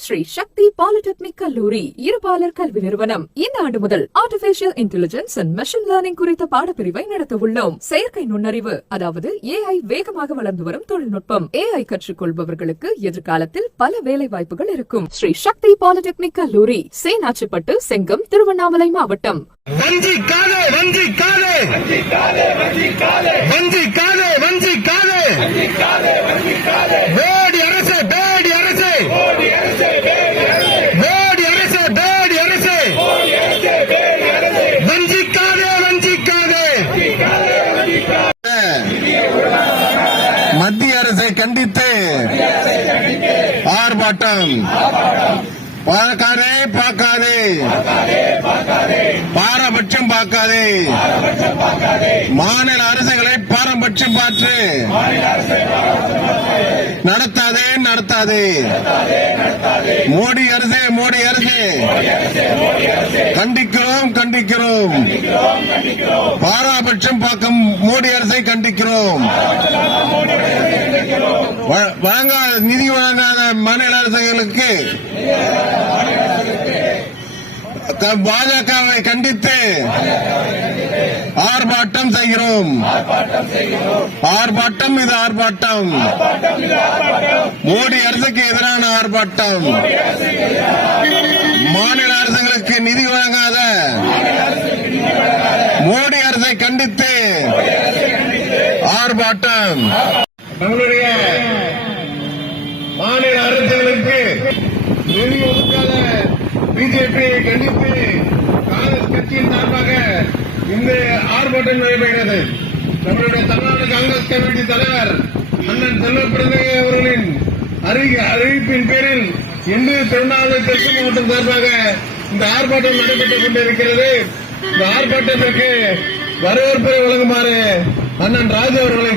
ஸ்ரீ சக்தி polytechnic கல்லூரி இருபாலர் கல்வி நிறுவனம் இந்த ஆண்டு முதல் artificial intelligence and machine learning குறித்த பாடப்பிரிவை நடத்த உள்ளோம். செயற்கை நுண்ணறிவு அதாவது AI வேகமாக வளர்ந்து வரும் தொழில்நுட்பம். AI கற்றுக்கொள்பவர்களுக்கு எதிர்காலத்தில் பல வேலை வாய்ப்புகள் இருக்கும். ஸ்ரீ சக்தி பாலிடெக்னிக் கல்லூரி, சேனாச்சிப்பட்டு, செங்கம், திருவண்ணாமலை மாவட்டம். மத்திய அரசை கண்டித்து ஆர்ப்பாட்டம். பார்க்காதே பாரபட்சம் பார்க்காதே. மாநில அரசுகளை பாரபட்சம் பார்த்து நடத்தாதே. மோடி அரசு கண்டிக்கிறோம். பாரபட்சம் பார்க்கும் மோடி அரசை கண்டிக்கிறோம். நிதி வழங்காத மாநில அரசுகளுக்கு பாஜகவை கண்டித்து ஆர்ப்பாட்டம் செய்கிறோம். ஆர்ப்பாட்டம் மோடி அரசுக்கு எதிரான ஆர்ப்பாட்டம். மாநில அரசுகளுக்கு நிதி வழங்காத மோடி அரசை கண்டித்து ஆர்ப்பாட்டம். நம்முடைய மாநில அரசுகளுக்கு நிதி ஒதுக்காத பிஜேபியை கண்டித்து காங்கிரஸ் கட்சியின் சார்பாக இந்த ஆர்ப்பாட்டம் நடைபெறுகிறது. நம்முடைய தமிழ்நாடு காங்கிரஸ் கமிட்டி தலைவர் அண்ணன் செல்வப்பிரந்தகை அவர்களின் அறிவிப்பின் பேரில் இன்று திருவண்ணாமலை தெற்கு மாவட்டம் சார்பாக இந்த ஆர்ப்பாட்டம் நடைபெற்றுக் கொண்டிருக்கிறது. இந்த ஆர்ப்பாட்டத்திற்கு வரவேற்பை வழங்குமாறு அண்ணன் ராஜு அவர்களை